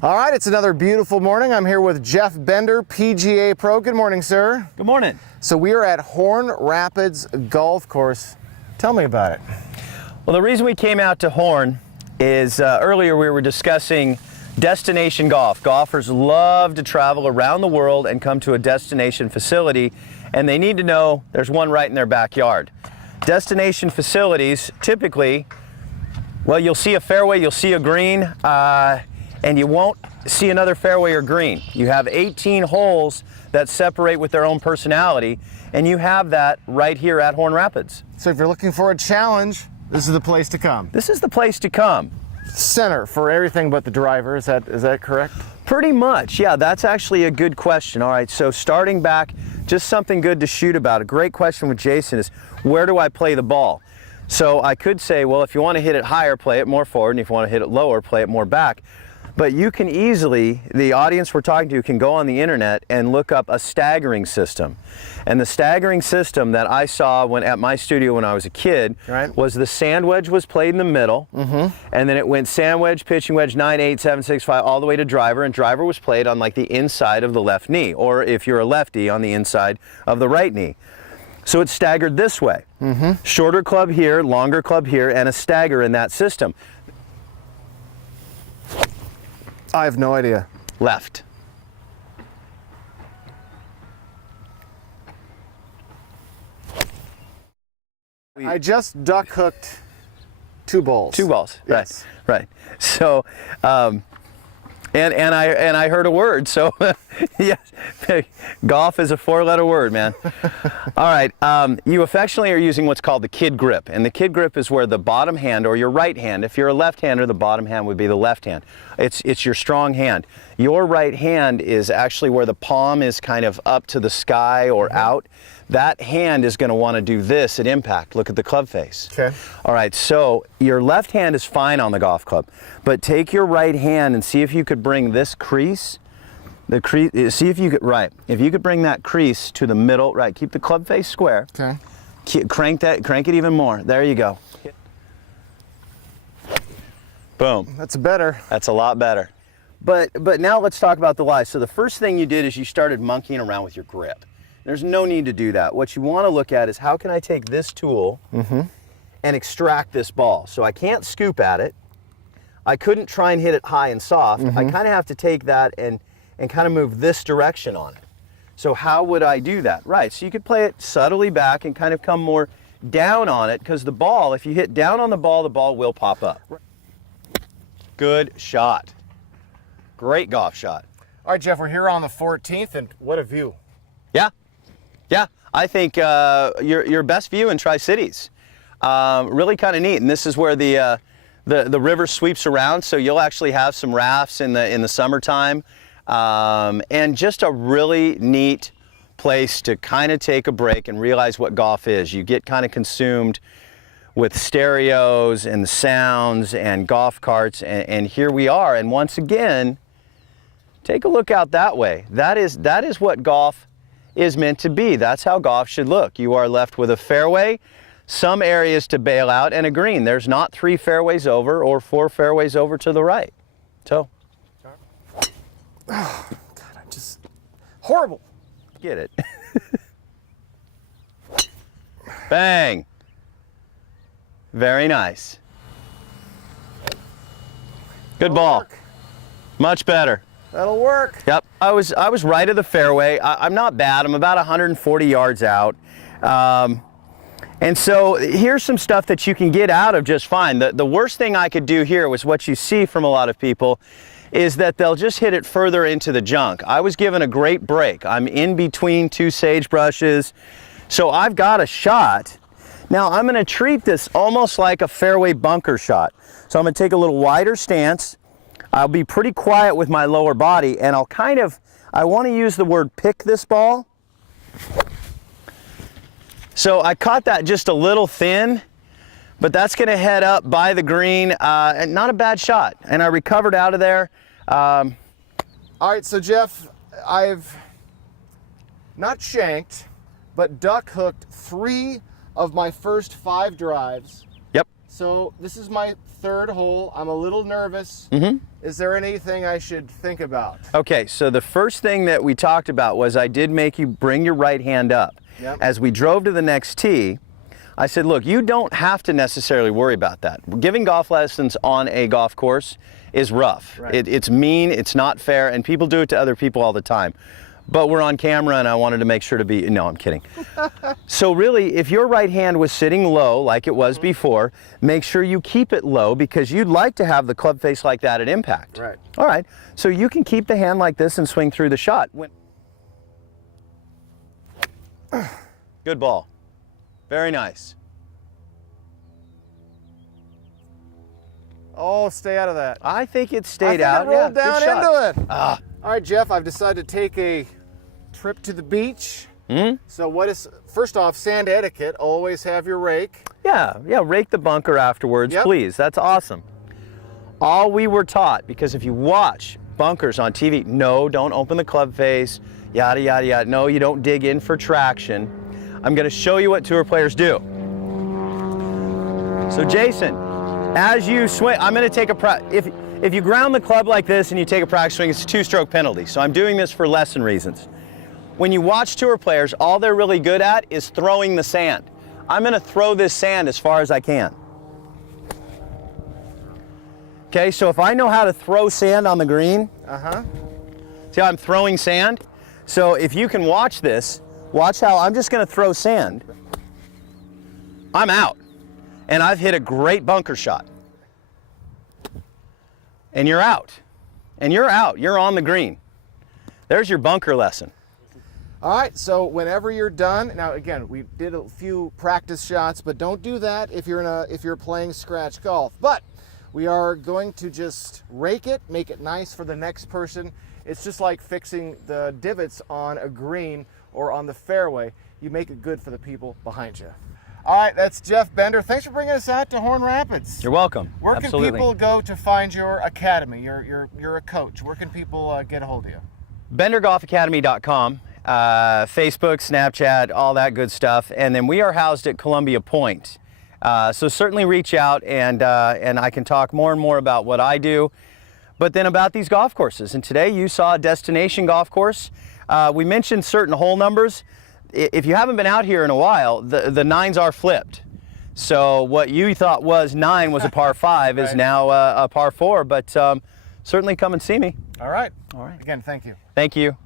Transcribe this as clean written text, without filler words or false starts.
All right, it's another beautiful morning. I'm here with Jeff Bender, PGA Pro. Good morning, sir. Good morning. So we are at Horn Rapids Golf Course. Tell me about it. Well, the reason we came out to Horn is earlier we were discussing destination golf. Golfers love to travel around the world and come to a destination facility, and they need to know there's one right in their backyard. Destination facilities, typically, well, you'll see a fairway, you'll see a green, and you won't see another fairway or green. You have 18 holes that separate with their own personality, and you have that right here at Horn Rapids. So if you're looking for a challenge, this is the place to come. This is the place to come. Center for everything but the driver, is that correct? Pretty much, yeah, that's actually a good question. All right, so starting back, just something good to shoot about. A great question with Jason is, where do I play the ball? So I could say, well, if you want to hit it higher, play it more forward, and if you want to hit it lower, play it more back. But you can easily, the audience we're talking to can go on the internet and look up a staggering system. And the staggering system that I saw at my studio when I was a kid was the sand wedge was played in the middle, and then it went sand wedge, pitching wedge, 9, 8, 7, 6, 5, all the way to driver, and driver was played on like the inside of the left knee, or if you're a lefty, on the inside of the right knee. So it's staggered this way. Shorter club here, longer club here, and a stagger in that system. I have no idea. Left. I just duck hooked 2 balls. 2 balls. Yes. Right. So, and I heard a word. So, yes, golf is a 4-letter word, man. All right. You affectionately are using what's called the kid grip, and the kid grip is where the bottom hand, or your right hand, if you're a left-hander, the bottom hand would be the left hand. It's your strong hand. Your right hand is actually where the palm is kind of up to the sky or out. That hand is going to want to do this at impact. Look at the club face. Okay. All right, so your left hand is fine on the golf club, but take your right hand and see if you could bring this crease, see if you could, if you could bring that crease to the middle, keep the club face square. Okay. Crank it even more. There you go. Boom. That's better. That's a lot better. But now let's talk about the lie. So the first thing you did is you started monkeying around with your grip. There's no need to do that. What you want to look at is, how can I take this tool and extract this ball? So I can't scoop at it. I couldn't try and hit it high and soft. I kind of have to take that and kind of move this direction on it. So how would I do that? Right, so you could play it subtly back and kind of come more down on it, because the ball, if you hit down on the ball will pop up. Good shot. Great golf shot. All right, Jeff, we're here on the 14th, and what a view. Yeah, I think your best view in Tri-Cities. Really kind of neat, and this is where the river sweeps around, so you'll actually have some rafts in the summertime, and just a really neat place to kind of take a break and realize what golf is. You get kind of consumed with stereos and the sounds and golf carts, and here we are. And once again, take a look out that way. That is what golf is meant to be. That's how golf should look. You are left with a fairway, some areas to bail out, and a green. There's not 3 fairways over or 4 fairways over to the right. So, oh, God, I just horrible. Get it. Bang. Very nice. Good ball. Work. Much better. That'll work. Yep. I was right of the fairway. I'm not bad. I'm about 140 yards out. And so here's some stuff that you can get out of just fine. The worst thing I could do here was what you see from a lot of people, is that they'll just hit it further into the junk. I was given a great break. I'm in between 2 sagebrushes, so I've got a shot. Now I'm going to treat this almost like a fairway bunker shot. So I'm going to take a little wider stance. I'll be pretty quiet with my lower body, and I want to use the word pick this ball. So I caught that just a little thin, but that's going to head up by the green. And not a bad shot, and I recovered out of there. All right, so Jeff, I've not shanked, but duck hooked 3 of my first 5 drives. Yep. So this is my 3rd hole. I'm a little nervous. Is there anything I should think about? Okay, so the first thing that we talked about was I did make you bring your right hand up. Yep. As we drove to the next tee, I said, look, you don't have to necessarily worry about that. Giving golf lessons on a golf course is rough. Right. It's mean, it's not fair, and people do it to other people all the time. But we're on camera and I wanted to make sure to be, no, I'm kidding. So really, if your right hand was sitting low like it was before, make sure you keep it low because you'd like to have the club face like that at impact. Right. All right, so you can keep the hand like this and swing through the shot. Good ball. Very nice. Oh, stay out of that. I think it I stayed think out. it rolled Yeah, down good shot. into it. All right, Jeff, I've decided to take a trip to the beach. So what is, first off, sand etiquette, always have your rake. Yeah, rake the bunker afterwards, Yep. please. That's awesome. All we were taught, because if you watch bunkers on TV, no, don't open the club face, yada, yada, yada. No, you don't dig in for traction. I'm gonna show you what tour players do. So Jason, as you swing, I'm gonna take if you ground the club like this and you take a practice swing, it's a 2-stroke penalty. So I'm doing this for lesson reasons. When you watch tour players, all they're really good at is throwing the sand. I'm gonna throw this sand as far as I can. Okay, so if I know how to throw sand on the green, see how I'm throwing sand? So if you can watch this, watch how I'm just gonna throw sand. I'm out, and I've hit a great bunker shot. And you're out, and you're out, you're on the green. There's your bunker lesson. All right, so whenever you're done, now again, we did a few practice shots, but don't do that if you're playing scratch golf. But we are going to just rake it, make it nice for the next person. It's just like fixing the divots on a green or on the fairway. You make it good for the people behind you. All right, that's Jeff Bender. Thanks for bringing us out to Horn Rapids. You're welcome. Where Absolutely. can people go to find your academy? You're a coach. Where can people get a hold of you? BenderGolfAcademy.com. Facebook, Snapchat, all that good stuff. And then we are housed at Columbia Point. So certainly reach out and I can talk more and more about what I do, but then about these golf courses. And today you saw a destination golf course. We mentioned certain hole numbers. If you haven't been out here in a while, the nines are flipped. So what you thought was 9 was a par 5 is Right. now a par 4, but certainly come and see me. All right. All right. Again, thank you. Thank you.